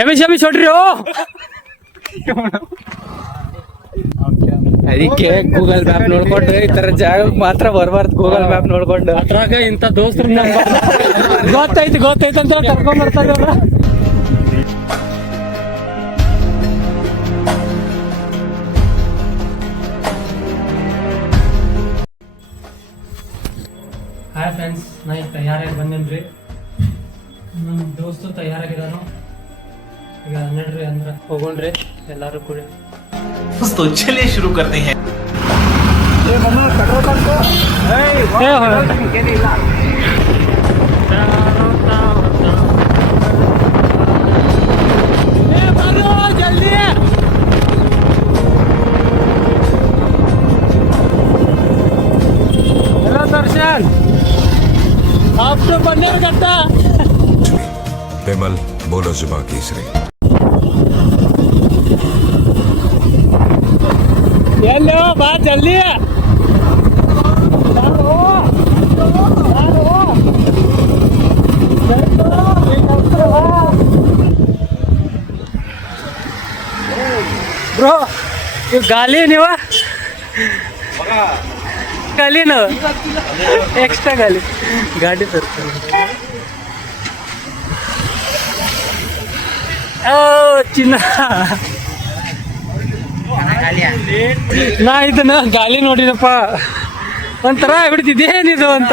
ಎಮಿ ಹೊಡ್ರಿ ಅದಕ್ಕೆ Google map ನೋಡ್ಕೊಂಡು ಈ ತರ ಜಾಗ ಮಾತ್ರ ಬರ್ಬಾರ್ದು. ಗೂಗಲ್ ಮ್ಯಾಪ್ ನೋಡ್ಕೊಂಡು ಅದ್ರಾಗ ಇಂತ ದೋಸ್ತರು ಗೊತ್ತೈತಿ ಅಂತ ಕರ್ಕೊಂಡ್ ಬರ್ತಾರೆ ಅವ್ರ. ಹಾಯ್ ಫ್ರೆಂಡ್ಸ್, ನಾ ಈಗ ತಯಾರಾಗಿ ಬಂದೇನ್ರಿ. ನಮ್ಮ ದೋಸ್ತು ತಯಾರಾಗಿದ್ದಾನು. ಈಗ ನಡ್ರಿ ಅಂದ್ರೆ ಹೋಗೋಣ್ರಿ ಎಲ್ಲಾರು ಕೂಡ. तो चलिए शुरू करते हैं. हेलो दर्शन, आपको बन्नेर कट्टा. विमल बोलो जुबा केसरी. हेलो बात जल्दी है. ಬ್ರೋ ಇವ್ ಗಾಲಿ ನೀವ ಗಾಲಿನ ಎಕ್ಸ್ಟ್ರಾ ಗಾಡಿ ತರ್ತಾರೆ. ಚಿನ್ನ ನಾ ಇದನ್ನ ಗಾಲಿ ನೋಡಿನಪ್ಪ, ಒಂಥರ ಆಗ್ಬಿಡ್ತಿದ್ದೇನಿದು ಅಂತ.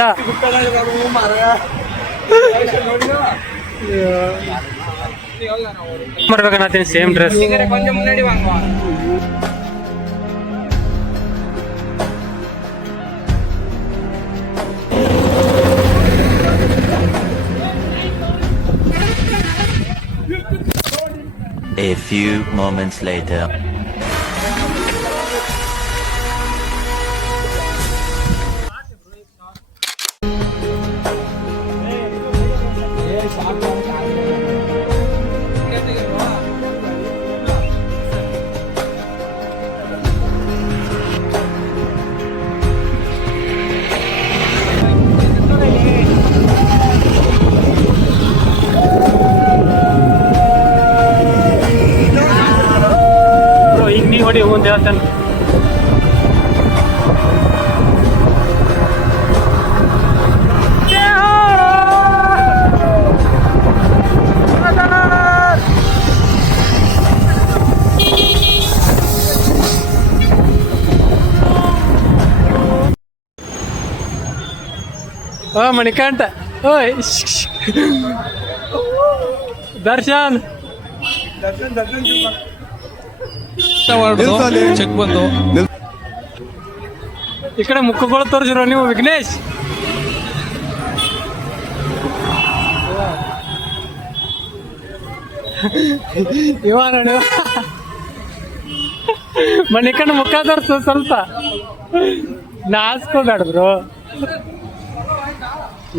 ಬರ್ಬೇಕನ್ನತ್ತೀನಿ same dress. A few moments later. ಹೊಡಿ ಒಂದು ಹೇಳ್ತಾನೆ. ಮಣಿಕಂಠ ಓಯ್ ದರ್ಶನ್ ಚೆಕ್ ಬಂದು ಈ ಕಡೆ ಮುಖಗಳು ತೋರಿಸಿರೋ ನೀವು ವಿಘ್ನೇಶ್. ಇವ ನೋಡಿ ಮಣಿಕಂಡ ಮುಖ ತೋರಿಸು ಸ್ವಲ್ಪ. ನಾಚ್ಕೋಬೇಡ ಬ್ರೋ,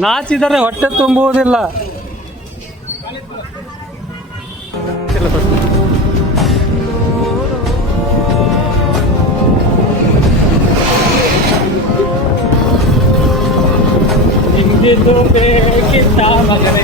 ನಾಚಿದರೆ ಹೊಟ್ಟೆ ತುಂಬುವುದಿಲ್ಲ. ಹಿಂದಿದ್ದು ಬೇಕಿತ್ತ ಮಗನೇ.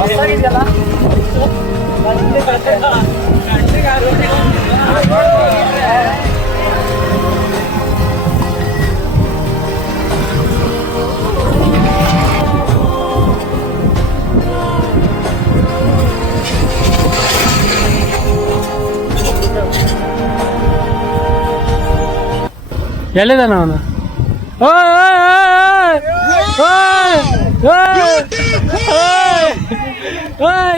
ಎಲ್ಲಿದ್ದಾನ ಅವನು?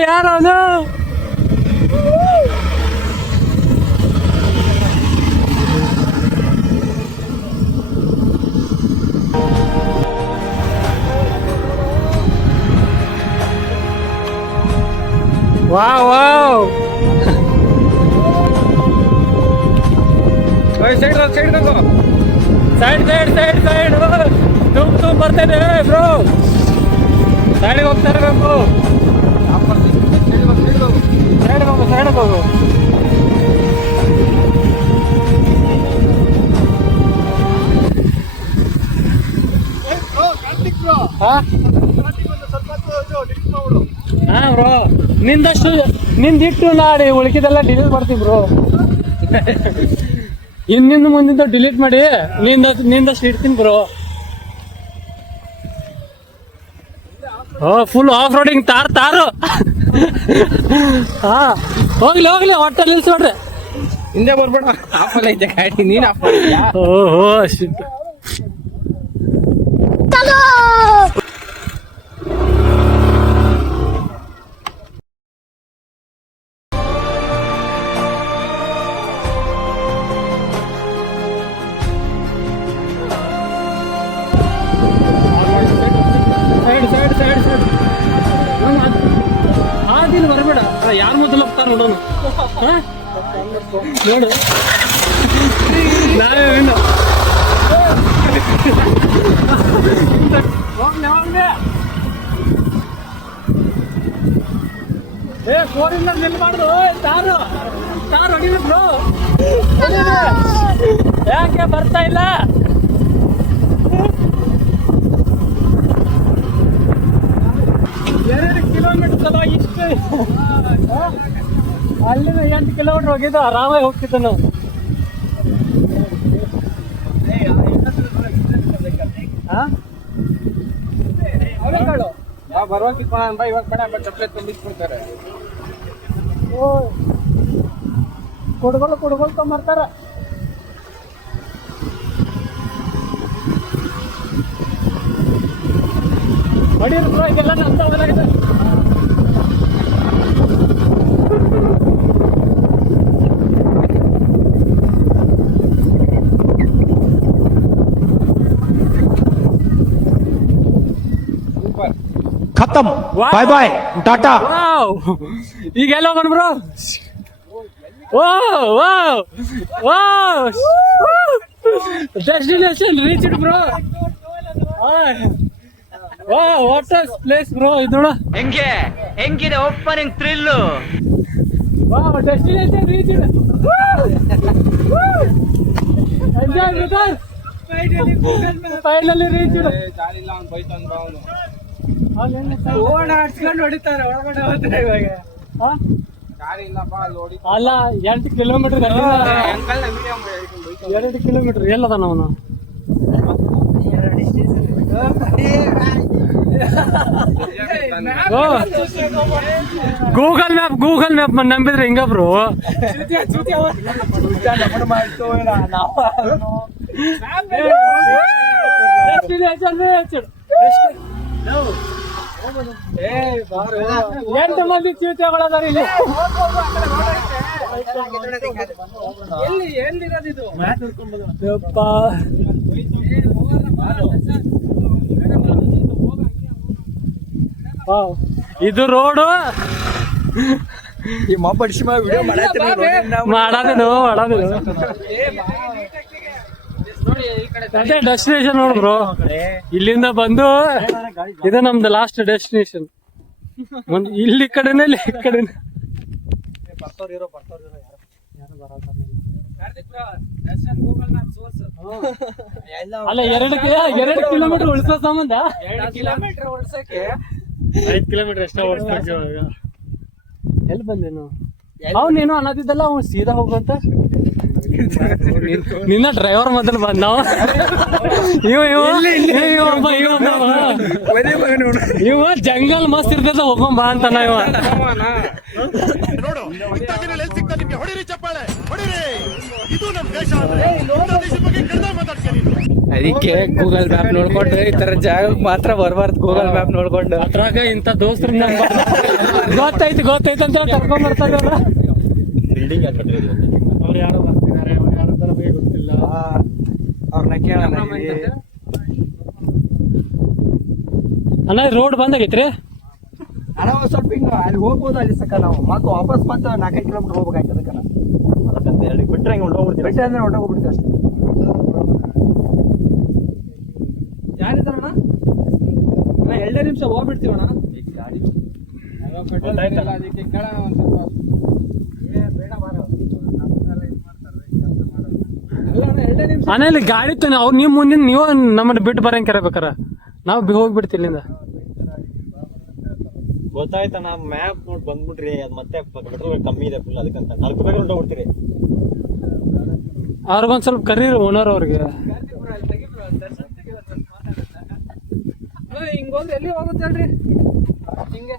ಯಾರವನು? ವಾವ್ ಸೈಡ್ ತುಂಬ ಬರ್ತೇನೆ ಬ್ರೋ. ಸೈಡ್ಗೆ ಹೋಗ್ತಾ ಇರಬೇಕು. ಸೈಡ್ಗೆ ಹೋಗು. ಹಾ ಬ್ರೋ, ನಿಂದಿಟ್ಟು ನಾಡಿ ಉಳಿಕಿದೆಲ್ಲ ಡಿಲೀಟ್ ಮಾಡ್ತೀವಿ ಬ್ರೋ. ಹಿಂದಿಂದ ಮುಂದಿಂದ ಡಿಲೀಟ್ ಮಾಡಿ ನಿಂದಷ್ಟು ಇಡ್ತೀನಿ ಬ್ರೋ. ಫುಲ್ ಆಫ್ ರೋಡಿಂಗ್ ತಾರು. ಹಾ ಹೋಗ್ಲಿ ಹೊಟ್ಟೆ ನಿಲ್ಸಿ ನೋಡ್ರಿ. ಹಿಂದೆ ಬರ್ಬೇಡ, ಆಫಲ್ ಐತೆ ಗಾಡಿ, ನೀನ್ ಆಫ್ ಓಹೋ ಶಿಟ್. ಸೈಡ್ ಆದಿನ ಬರಬೇಡ, ಯಾರ ಮೊದಲು ಹೋಗ್ತಾರ ನೋಡೋಣ. ನೋಡು ನಾವೇ ವಿನ್ನು. ಫೋರಿಂದ ನಿಲ್ಬಾರ್ದು, ತಾರು ಹೊಡಿಬೇಕು. ಯಾಕೆ ಬರ್ತಾ ಇಲ್ಲ? 2 ಕಿಲೋಮೀಟರ್ ಸಲ ಇಷ್ಟು ಅಲ್ಲಿಂದ 8 ಕಿಲೋಮೀಟರ್ ಹೋಗಿದ್ದು ಆರಾಮಾಗಿ ಹೋಗ್ತಿದ್ದ ನಾವು. ಬರುವಾಗಿಪ್ಪ ಅಂತ ಇವಾಗ ಕಡೆ ಚಪ್ಪಲೆ ತುಂಬಿಸ್ಬಿಡ್ತಾರೆ. ಕುಡ್ಗೊಲ್ ತೊಂಬರ್ತಾರ. ಹೊಡೀರಿ ಬ್ರೋ, ಇದೆಲ್ಲ ನಂತ ಹೋದಾಗಿದೆ. ಖತಮ್, ಬಾಯ್ ಬಾಯ್, ಟಾಟಾ. ಈಗ ಎಲ್ಲ ಹೋಗೋಣ bro. Destination reached bro. What a place bro ಇದು. ಹೆಂಗಿದೆ opening thrill? Destination reached. Enjoy brother. Finally reached. ಆಡ್ಸ್ಕೊಂಡು ಹೊಡಿತಾರೆ ಒಳಗಡೆ ಹೋದ್ರೆ ಇವಾಗ. ಅಲ್ಲ 8 ಕಿಲೋಮೀಟರ್ 2 ಕಿಲೋಮೀಟರ್ ಎಲ್ಲದ ನಾವು. ಗೂಗಲ್ ಮ್ಯಾಪ್ ನಂಬಿದ್ರೆ ಹಿಂಗ ಬ್ರೋ. ಎಂಟು ಮಂದಿ ಚೀಟಿಗಳದಾರ ಇಲ್ಲಿ. ಇದು ರೋಡು ಮಾಡಾದೇನು ಅದೇ ಡೆಸ್ಟಿನೇಷನ್ ನೋಡು ಬ್ರೋ. ಇಲ್ಲಿಂದ ಬಂದು ಇದು ನಮ್ದು ಲಾಸ್ಟ್ ಡೆಸ್ಟಿನೇಷನ್. ಇಲ್ಲಿ ಕಡೆನೇ ಈ ಕಡೆನೆ. ಅಲ್ಲ 2 ಕಿಲೋಮೀಟರ್ ಉಳಿಸೋ ಸಂಬಂಧ 5 ಕಿಲೋಮೀಟರ್ ಎಷ್ಟ ಓಡಿಸ್ಬೇಕು ಇವಾಗ. ಎಲ್ಲಿ ಬಂದೇನು? ಅವನೇನು ಅನ್ನೋದಿದ್ದಲ್ಲ, ಅವ್ನು ಸೀದಾ ಹೋಗುವಂತ. ನಿನ್ನ ಡ್ರೈವರ್ ಮೊದಲು ಬಂದ. ಇವ ಜಂಗಲ್ ಮಸ್ತ್ ಇರ್ತದ, ಹೋಗಂಬ ಅಂತಾನ ಇವ. ಅದಕ್ಕೆ ಗೂಗಲ್ ಮ್ಯಾಪ್ ನೋಡ್ಕೊಂಡ್ರೆ ಈ ತರ ಜಾಗ ಮಾತ್ರ ಬರ್ಬಾರ್ದು. ಗೂಗಲ್ ಮ್ಯಾಪ್ ನೋಡ್ಕೊಂಡು ಅದ್ರಾಗ ಇಂತ ದೋಸ್ತರು ಗೊತ್ತೈತಿ ಅಂತ ಕರ್ಕೊಂಡ್ ಬರ್ತಾರೆ. ಅವ್ರು ಯಾರು ಬರ್ತಿದ್ದಾರೆ, ಅವ್ರು ಯಾರು ತರ ಗೊತ್ತಿಲ್ಲ. ಅವ್ರನ್ನ ಕೇಳೋಣ. ಅಣ್ಣ ರೋಡ್ ಬಂದಾಗೈತ್ರಿ. ಅಣ್ಣ ಸ್ವಲ್ಪ ಹಿಂಗ ಅಲ್ಲಿ ಹೋಗ್ಬೋದು, ಅಲ್ಲಿ ಸಕ್ಕ ನಾವು ಮತ್ತೆ ವಾಪಸ್ 4-5 ಕಿಲೋಮೀಟರ್ ಹೋಗ್ಬೇಕಾಯ್ತು. ಅದಕ್ಕಲ್ಲ ಅದಕ್ಕಂತ ಹೇಳಿ ಬಿಟ್ರೆ ಹಿಂಗೆ ಹೊಂಟೋಗ್ಬಿಡ್ತೀವಿ. ಬಿಟ್ಟೆ ಅಂದ್ರೆ ಹೊಂಟೋಗ್ಬಿಡ್ತೀವಿ ಅಷ್ಟೇ. ಯಾರಿದ್ದಾರಣ್ಣ? 2 ನಿಮಿಷ ಹೋಗ್ಬಿಡ್ತೀವಣ್ಣ. ಅದಕ್ಕೆ ಕೇಳೋಣ ಒಂದು ಸ್ವಲ್ಪ. ಅಣ್ಣ ಇಲ್ಲಿ ಗಾಡಿ ತಾನೆ ಅವ್ರು ನಿಮ್ ಮುಂದಿನ ನೀವು ನಮ್ಮನ್ನ ಬಿಟ್ಟು ಬರಂಗ್ ಕರಬೇಕಾರ. ನಾವು ಹೋಗ್ಬಿಡ್ತೀವಿ ಇಲ್ಲಿಂದ. ಗೊತ್ತಾಯ್ತಣ್ಣ ಮ್ಯಾಪ್ ನೋಡಿ ಬಂದ್ಬಿಟ್ರಿ ಅದು ಮತ್ತೆ ಪೆಟ್ರೋಲ್ ಕಮ್ಮಿ ಇದೆ ಫುಲ್ ಅದಕ್ಕಂತ 4 ರೂಪಾಯಿ ಹೊಂಟೋಗ್ಬಿಡ್ತೀರಿ. ಅವ್ರಿಗೊಂದು ಸ್ವಲ್ಪ ಕರೀರಿ ಓನರ್ ಅವ್ರಿಗೆ. ಹಿಂಗೋದ್ರೆ ಎಲ್ಲಿ ಹೋಗುತ್ತೆ ಹೇಳ್ರಿ ಹಿಂಗೆ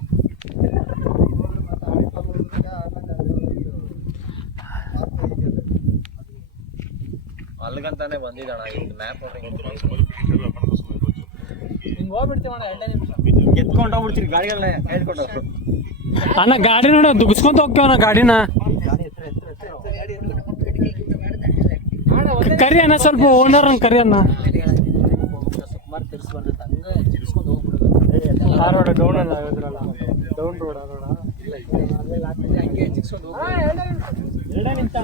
ಅಲ್ಲಿಗಂತಾನೆ ಬಂದಿದ್ದಣ್ಣ ಇದು ಮ್ಯಾಪ್ ಹಿಂಗೆ ಹೋಗ್ಬಿಡ್ತೀವಣ್ಣ 2 ನಿಮಿಷ ಎತ್ಕೊಂಡು ಹೋಗ್ಬಿಡ್ತೀರಿ ಗಾಡಿಗಳನ್ನ ಹೇಳ್ಕೊಂಡು ಅಣ್ಣ ಗಾಡಿ ನೋಡಿ ದುಗ್ಸ್ಕೊಂತ ಹೋಗ್ತೇವಣ್ಣ ಗಾಡಿನ. ಕರಿ ಅಣ್ಣ ಸ್ವಲ್ಪ ಓನರ್ ಅನ್ನ ಕರಿ ಅಣ್ಣ. ಆ ರೋಡ್ ಡೌನ್ ಅಲ್ಲ ಡೌನ್ ರೋಡ್ ಆ ರೋಡ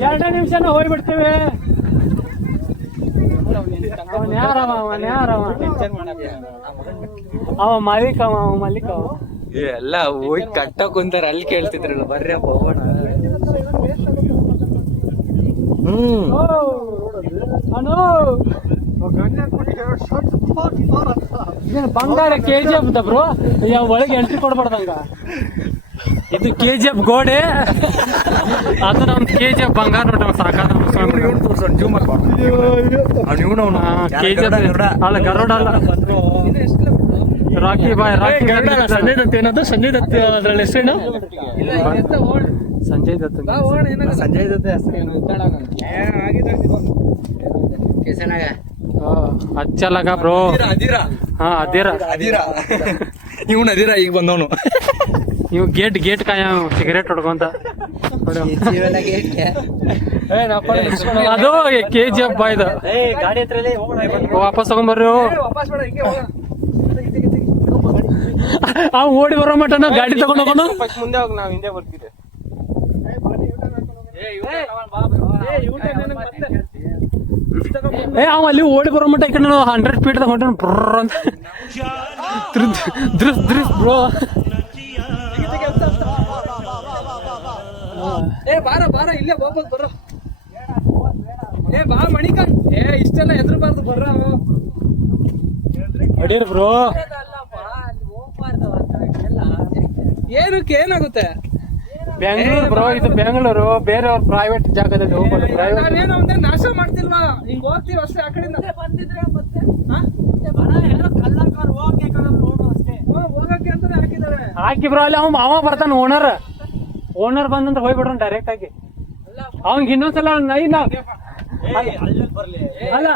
2 ನಿಮಿಷನ ಹೋಗ್ಬಿಡ್ತೇವೆ. ಅವ ಮಾಲೀಕ ಎಲ್ಲ ಹೋಗಿ ಕಟ್ಟ ಕುಂತಾರ ಅಲ್ಲಿ ಕೇಳ್ತಿದ್ರಲ್ಲ ಬರ್ರಿಯಪ್ಪ ಹೋಗೋಣ. ಬಂಗಾರ KGF ಬ್ರೋ, ಒಳಗೆ ಎಂಟ್ರಿ ಕೊಡ್ಬಾರ್ದಂಗ. ಇದು KGF ಗೋಡೆ, ಅದು ನಮ್ KGF ಬಂಗಾರ ನೋಡ್ರಿ ಸಾಕಾದ. ಅಲ್ಲ ಗರುಡ ಅಲ್ಲ, ರಾಕಿ ಬಾಯ್ ಸಂಜಯ್ ದತ್. ಏನದು ಸಂಜಯ್ ದತ್ ಅದ್ರಲ್ಲಿ ಹೆಸರೇನು? ಸಂಜಯ್ ದತ್. ಸಂಜಯ್ ಜೊತೆ ಹಚ್ಚಲಾಗ ಬ್ರೋ. ಹಾ ಅದಿರ ಇವನು ಅದಿರ ಈಗ ಬಂದವನು. ಇವ್ ಗೇಟ್ ಕಾಯ ಸಿಗರೇಟ್ ಹೊಡ್ಕೊಂತ. ಅದು KGF ಬಾಯ್ದು. ಗಾಡಿ ಹತ್ರ ವಾಪಸ್ ತಗೊಂಬರ್ರಿ. ಓಡಿ ಬರೋ ಮಟ ಗಾಡಿ ತಗೊಂಡ್ ಹೋಗೋಣ. ಮುಂದೆ ಹೋಗಿ ನಾವ್ ಹಿಂದೆ ಬರ್ತಿದ್ದೆ. ಅವ ಅಲ್ಲಿ ಓಡಿ ಬರೋ ಮಟ್ಟ ಈ ಕಡೆ 100 ಫೀಟ್ ಹೊಂಟ ಬ್ರ ಅಂತ ದ್ರಿಸ್ ಬ್ರೋ. ಬಾರ ಇಲ್ಲೇ ಹೋಗ್ಬೋದು ಬರ್ರ. ಬಾ ಮಣಿಕ ಇಷ್ಟೆಲ್ಲ ಹೆದರ್ಬಾರ್ದು ಬರ್ರ. ಅಡೀರ್ ಬ್ರೋ. ಏನಕ್ಕೆ ಏನಾಗುತ್ತೆ? ಬೆಂಗಳೂರು ಬ್ರೋ, ಇದು ಬೆಂಗಳೂರು. ಬೇರೆ ಅವ್ರ ಪ್ರೈವೇಟ್ ಜಾಗದಲ್ಲಿ ಹೋಗ್ಬೋದು. ನಾವೇನೋ ಒಂದೇ ನಾಶ ಮಾಡ್ತಿಲ್ವಾ, ಹಿಂಗ್ ಹೋಗ್ತೀವಿ ಅಷ್ಟೇ. ಆ ಕಡೆಯಿಂದ ಹೋಗಕ್ಕೆ ಅಂತಾನೆ ಹಾಕಿದಾರೆ. ಹಾಕಿ ಬ್ರೋ, ಅಲ್ಲಿ ಅವ ಬರ್ತಾನ ಓನರ್ ಬಂದಂದ್ರೆ ಹೋಗ್ಬಿಡ್ರ ಡೈರೆಕ್ಟ್ ಆಗಿ. ಅವಂಗ ಇನ್ನೊಂದ್ಸಲ ಅಲ್ಲ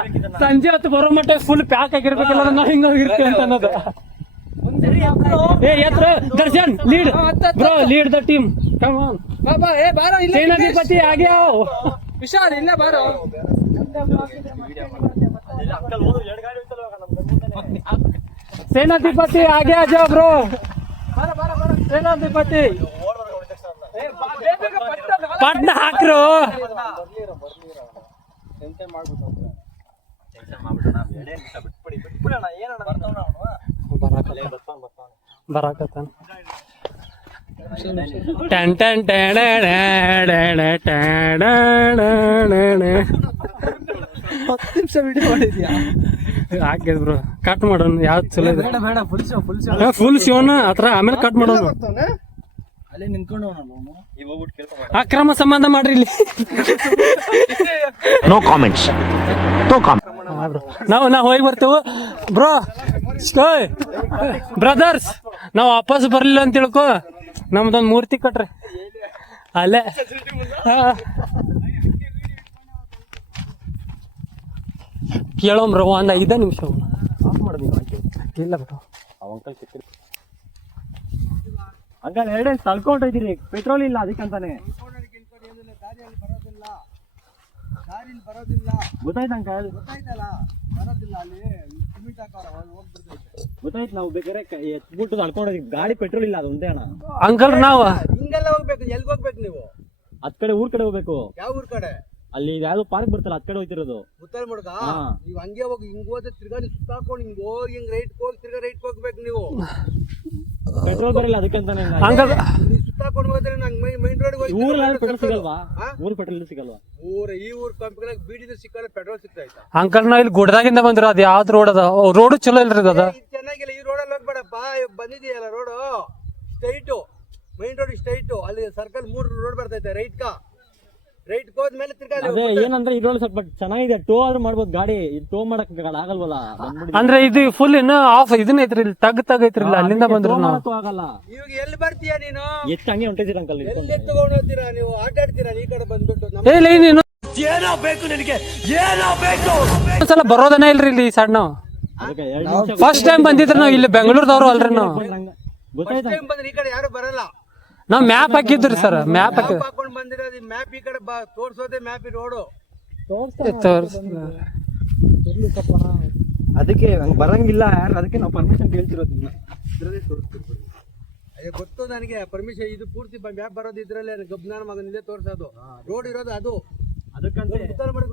ಸಂಜೆ ಹೊತ್ತು ಬರೋ ಮಟ್ಟ ಫುಲ್ ಪ್ಯಾಕ್ ಆಗಿರ್ಬೇಕಲ್ಲ, ನಾ ಹಿಂಗ ಇರ್ತೀವಿ ಅಂತ ಅನ್ನೋದು. Darshan lead bro, lead the team. Come on ಸೇನಾಧಿಪತಿ ಆಗ್ಯಾವ. ವಿಶಾಲ್ ಇಲ್ಲೇ ಬಾರೋ. ಸೇನಾಧಿಪತಿ ಆಗ್ಯಾ ಜಾ ಬ್ರೋ. ಸೇನಾಧಿಪತಿ ಪಟ್ನ ಹಾಕ್ರು. ಬರಾಕತ್ತಾನ. ಟನ್ ಟನ್ ಟಣ ಹಾಕಿದ್ ಬ್ರೋ. ಕಟ್ ಮಾಡೋಣ ಯಾವ್ದು ಚಲೋ ಇದೆ. ಫುಲ್ ಶಿವನ ಹತ್ರ ಆಮೇಲೆ ಕಟ್ ಮಾಡೋಣ. ಅಕ್ರಮ ಸಂಬಂಧ ಮಾಡ್ರಿ ಇಲ್ಲಿ. No comments. ನಾವು ಹೋಗಿ ಬರ್ತೇವೆ ಬ್ರೋ. ಬ್ರದರ್ಸ್, ನಾವು ವಾಪಸ್ ಬರ್ಲಿಲ್ಲ ಅಂತ ತಿಳ್ಕೊ, ನಮ್ದೊಂದು ಮೂರ್ತಿ ಕಟ್ರಿ ಅಲ್ಲೇ. ಕೇಳೋಮ್ರ ಒಂದು 5 ನಿಮಿಷ ಇಲ್ಲ ಬಿಟ್ಟು. ಅಂಕಲ್ 2 ತಳ್ಕೊಂಡೋಗಿರಿ, ಪೆಟ್ರೋಲ್ ಇಲ್ಲ ಅದಕ್ಕಂತಾನೆ. ಗೊತ್ತಾಯ್ತು ಅಂಕಲ್, ಗೊತ್ತಾಯ್ತು. ನಾವು ಬೇಕಾದ್ರೆ ಎತ್ಬಿಟ್ಟು ತಳ್ಕೊಂಡೋಗಿ, ಗಾಡಿ ಪೆಟ್ರೋಲ್ ಇಲ್ಲ, ಅದು ಒಂದೇ ಅಣ್ಣ. ಅಂಕಲ್ ನಾವು ಹಿಂಗೆಲ್ಲ ಹೋಗ್ಬೇಕು. ಎಲ್ಗೆ ಹೋಗ್ಬೇಕು ನೀವು? ಹತ್ ಕಡೆ ಊರ್ ಕಡೆ ಹೋಗ್ಬೇಕು. ಯಾವ ಊರ್ ಕಡೆ? ಅಲ್ಲಿ ಯಾವ್ದು ಪಾರ್ಕ್ ಬರ್ತಲ್ಲ, ಹತ್ ಕಡೆ ಹೋಗ್ತಿರೋದು. ಉತ್ತರ ಮುಡ್ಗ ನೀವು ಹಂಗೆ ಹೋಗಿ, ಹಿಂಗ್ ಹೋದ್ರೆ ತಿರ್ಗಾ ನೀವು ಸುತ್ತಾಕೊಂಡು ಹಿಂಗ್ ಹೋಗಿ ಹಿಂಗ್ ರೈಟ್ ಹೋಗಿ ತಿರ್ಗಾ ರೈಟ್ ಹೋಗ್ಬೇಕು ನೀವು. ಪೆಟ್ರೋಲ್ ಬರಲ್ಲ ಅದಕ್ಕಂತಾನೆ. ಅಂಕಲ್ ಸುತ್ತಾಕೊಂಡು ಹೋದ್ರೆ ನಂಗೆ ಮೈನ್ ರೋಡ್ ಹೋಗಿ ಊರಲ್ಲಿ ಪೆಟ್ರೋಲ್ ಸಿಗಲ್ವಾ? ಊರ್ ಪೆಟ್ರೋಲ್ ಸಿಗಲ್ವಾ? ಈ ಊರ್ ಕಂಪ್ನಿ ಬೀಡಿದ ಸಿಕ್ಕಲ್ಲ, ಪೆಟ್ರೋಲ್ ಸಿಗ್ತಾಯ್ತಾ? ಅಂಕಲ್ ನಾವ್ ಇಲ್ಲಿ ಗುಡ್ದಾಗಿಂದ ಬಂದ್ರ. ಅದ್ ಯಾವ್ದು ರೋಡ್ ಅದ? ರೋಡ್ ಚಲೋ ಇಲ್ರಿ ಅದ. ಚೆನ್ನಾಗಿಲ್ಲ. ಈ ರೋಡಲ್ಲಿ ಹೋಗ್ಬೇಡಪ್ಪ, ಬಂದಿದೆಯಲ್ಲ road. Straight main road straight ಅಲ್ಲಿ ಸರ್ಕಲ್ 3 ರೋಡ್ ಬರ್ತೈತೆ ರೈಟ್ ಹೋದ್ಮೇಲೆ ತಿರ್ಗಾ ಅದೇ ಏನಂದ್ರೆ ಇದ್ರೊಳಗೆ ಸ್ವಲ್ಪ ಚೆನ್ನಾಗಿದೆ, ಟೋ ಆದ್ರೂ ಮಾಡ್ಬೋದು ಗಾಡಿ, ಟೋ ಮಾಡಕ್ ಆಗಲ್ವಲ್ಲ. ಅಂದ್ರೆ ಇದು ಫುಲ್ ಇನ್ನು ಆಫ್ ಇದನ್ನ ಐತ್ರಿ, ತಗ್ ಐತ್ರಿ ಅಲ್ಲಿಂದ ಬಂದ್ರು ನಾವು ಆಗಲ್ಲ. ಇವಾಗ ಎಲ್ಲಿ ಬರ್ತೀಯಾ ನೀನು? ಎಷ್ಟು ಹಂಗೆ ಹೊಂಟಿದ್ದೀರ ಅಂಕಲ್? ಎಲ್ಲಿ ಎತ್ಕೊಂಡು ಹೋಗ್ತೀರಾ ನೀವು? ಆಟ ಆಡ್ತೀರಾ ಈ ಕಡೆ ಬಂದ್ಬಿಟ್ಟು? ಏ ನೀನು ಒಂದ್ಸಲ ಬರೋದನೇ ಇಲ್ರಿ ಇಲ್ಲಿ ಸಣ್ಣ ನಾವು. ಅದಕ್ಕೆ 2 ನಿಮಿಷ ಫಸ್ಟ್ ಟೈಮ್ ಬಂದಿದ್ರು ನಾವು ಇಲ್ಲಿ ಬೆಂಗಳೂರದವ್ರು ಅಲ್ರಿ ನಾವು. ಗೊತ್ತಾಯ್ತಾ? ಬಂದ್ರೆ ಈ ಕಡೆ ಯಾರು ಬರಲ್ಲ. ನಾವ್ ಮ್ಯಾಪ್ ಹಾಕಿದ್ರಿ ಸರ್, ಮ್ಯಾಪ್ ಹಾಕಿದ್ರಿ. ಹಾಕೊಂಡ್ ಬಂದಿರೋದು ಮ್ಯಾಪ್ ಈ ಕಡೆ ತೋರ್ಸೋದೆ ಮ್ಯಾಪ್ ಈ ರೋಡು. ಅದಕ್ಕೆ ಹಂಗ್ ಬರಂಗಿಲ್ಲ ಯಾರು, ಅದಕ್ಕೆ ನಾವು ಪರ್ಮಿಷನ್ ಕೇಳ್ತಿರೋದು. ಅಯ್ಯೋ ಗೊತ್ತು ನನಗೆ ಪರ್ಮಿಷನ್, ಇದು ಪೂರ್ತಿ ಮ್ಯಾಪ್ ಬರೋದು ಇದ್ರಲ್ಲೇ ಗಬ್ನಾನ ಮಗನಿಂದ ತೋರ್ಸೋದು. ರೋಡ್ ಇರೋದು ಅದು ಅದಕ್ಕಂತ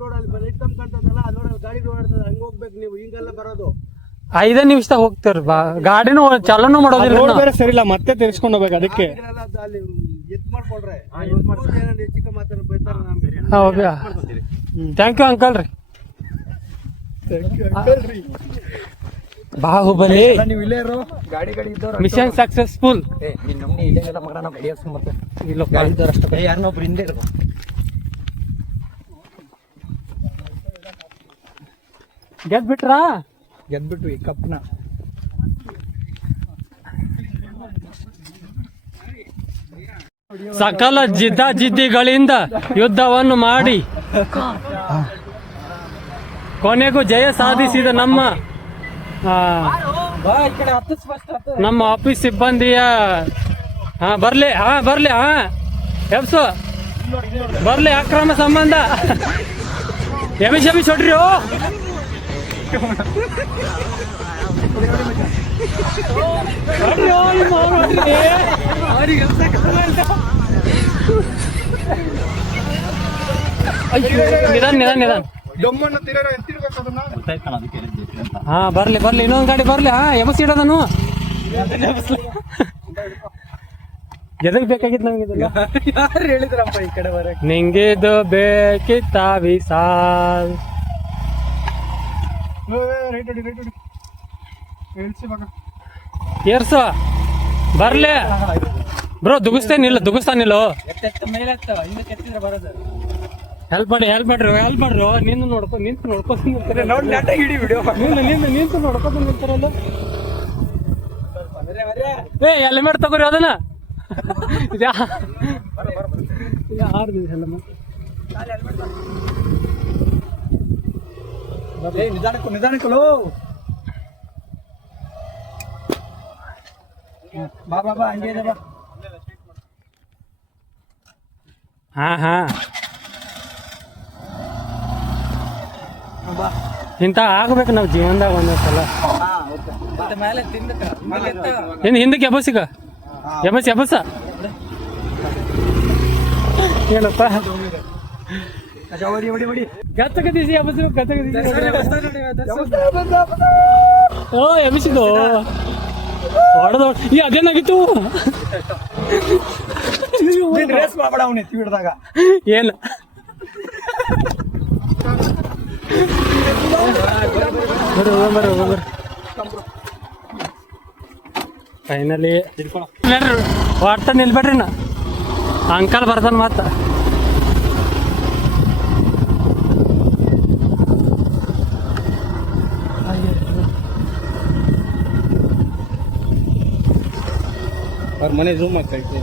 ರೋಡ್ ಅಲ್ಲಿ ಲೈಟ್ ಕಂಬ ಕಾಣ್ತದಲ್ಲ, ಅದ್ರೊಳಗೆ ಗಾಡಿ ಓಡಾಡ್ತದೆ, ಹಂಗ ಹೋಗ್ಬೇಕು ನೀವು. ಹಿಂಗೆಲ್ಲ ಬರೋದು 5 ನಿಮಿಷದಾಗ ಹೋಗ್ತೀರಿ. ಗಾಡಿನೂ ಚಾಲನೂ ಮಾಡೋದಿಲ್ಲ ನಾವು. ಸರಿ ಇಲ್ಲ, ಮತ್ತೆ ತಿರ್ಸ್ಕೊಂಡು ಹೋಗ್ಬೇಕು. ಅದಕ್ಕೆ ಅಲ್ಲಿ ಎತ್ ಮಾಡ್ಕೊಳ್ರೆ ಹೆಚ್ಚಿಗೆ ಮಾತಾಡ ಬೈತಾರ ನಮ್ಗೆ. ಥ್ಯಾಂಕ್ ಯು ಅಂಕಲ್ ರೀ. ಬಾಹುಬಲಿ ನೀವು ಇಲ್ಲೇ ಇರೋ ಗಾಡಿ ಇದ್ದವ್ರು ಮಿಷನ್ ಸಕ್ಸಸ್ಫುಲ್. ಇಲ್ಲೆಲ್ಲ ಮಗ ನಾವು ಗಾಡಿ ಹಾಕ್ಸ್ಕೊಂಡ್ ಮತ್ತೆ ಯಾರನ್ನೊಬ್ರು ಹಿಂದೆ ಇರೋ. ಗೆದ್ಬಿಟ್ರಾ? ಗೆದ್ಬಿಟ್ಟು ಈ ಕಪ್ನ ಸಕಲ ಜಿದ್ದಿಗಳಿಂದ ಯುದ್ಧವನ್ನು ಮಾಡಿ ಕೊನೆಗೂ ಜಯ ಸಾಧಿಸಿದ ನಮ್ಮ ಆಫೀಸ್ ಸಿಬ್ಬಂದಿಯ ಬರ್ಲಿ ಎಬ್ಸು ಬರ್ಲಿ ಅಕ್ರಮ ಸಂಬಂಧ ಎಬಿ ಹೊಡ್ರಿ. ನಿಧಾನ ಹಾ ಬರ್ಲಿ ಇನ್ನೊಂದ್ ಗಾಡಿ ಬರ್ಲಿ. ಎಬಸ್ ಇಡೋದನು ಎದಕ್ ಬೇಕಾಗಿತ್ತು ನಮ್ಗೆ? ಯಾರು ಹೇಳಿದ್ರಪ್ಪ ಈ ಕಡೆ ಬರಕ್? ನಿಂಗಿದು ಬೇಕಿತ್ತ ವಿಸಾಲ್. ಏರ್ಸು ಬರ್ಲಿ ಬ್ರೋ. ದುಗಿಸ್ತಾನಿಲ್ಲ ಹೆಲ್ಪ್ ಮಾಡ್ರಿ ನಿಂತು ನೋಡ್ಕೊ ನಿಂತಾರಲ್ಲ. ಹೆಲ್ಮೆಟ್ ತಗೋರಿ ಅದನ್ನ. ನಿಧಾನಕ್ಕಳು ಬಾ ಹಂಗೆ ಇದೆ ಹಾ ಇಂತ ಆಗ್ಬೇಕು ನಾವು ಜೀವನದಾಗ ಒಂದೊಂದ್ಸಲ. ಇನ್ನು ಹಿಂದಕ್ಕೆ ಎಬಸ್ಸಿಗ ಎಬಸ್ ಏನಪ್ಪ ಗತ್ತಗದೀಸಿ ಎಬಸ್ ಎಬಸಿದು ಹೊಡೆದ ಈ ಅದೇನಾಗಿತ್ತು ರೇಸ್ ಮಾಡಬೇಡ ಅವನು ಎತ್ತಿ ಹಿಡ್ದಾಗ ಏನು ಫೈನಲಿ ಒಟ್ಟ ನಿಲ್ಬೇಡ್ರಿ ನಾ ಅಂಕಲ್ ಬರ್ತಾನ ಮತ್ತ. ಅವ್ರ ಮನೆ ಝೂಮ್ ಹಾಕೈತಿ.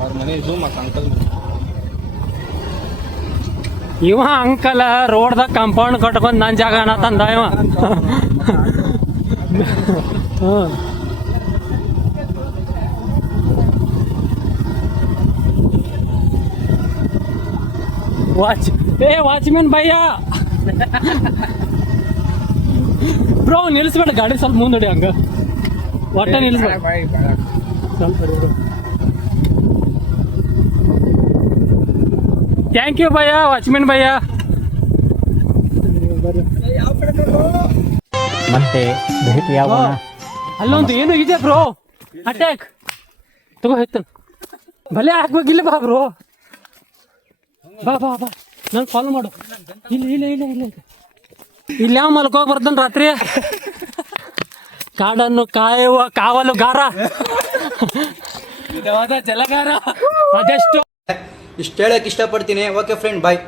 ಅವ್ರ ಮನೆ ಝೂಮ್ ಹಾಕ ಅಂಕಲ್. ಇವ ಅಂಕಲ್ ರೋಡ್ದಾಗ ಕಾಂಪೌಂಡ್ ಕಟ್ಕೊಂಡ್ ನನ್ ಜಾಗ ಅನ್ನತಂದ ಇವ. ವಾಚ್ಮೆನ್ ಭಯ್ಯ ಬ್ರೋ ನಿಲ್ಲಿಸ್ಬೇಡ ಗಾಡಿ, ಸ್ವಲ್ಪ ಮುಂದಡಿ ಹಂಗ ಒಟ್ಟ ನಿಲ್ಲಿಸ್ಬೇಡ ಸ್ವಲ್ಪ. ಥ್ಯಾಂಕ್ ಯು ಭಯ್ಯ, ವಾಚ್ಮೆನ್ ಭಯ್ಯ. ಮತ್ತೆ ಅಲ್ಲೊಂದು ಏನು ಇದೆ ಬ್ರೋ, ಅಟ್ಯಾಕ್ ತಗೋ ಹೋಯ್ತಾನ. ಭಲೆ ಹಾಕ್ಬೇಕಿಲ್ಲ ಬಾ ಬ್ರೋ, ಬಾ ನಾನು ಫಾಲೋ ಮಾಡು. ಇಲ್ಲ ಇಲ್ಲಿ ಯಾವ ಮಲ್ಕೋಗಿ ಬರ್ತಾನ ರಾತ್ರಿ. ಕಾಡನ್ನು ಕಾಯುವ ಕಾವಲುಗಾರ ಜಲಗಾರ ಅದೆಷ್ಟು ಇಷ್ಟು ಹೇಳಕ್ ಇಷ್ಟಪಡ್ತೀನಿ. ಓಕೆ ಫ್ರೆಂಡ್, ಬಾಯ್.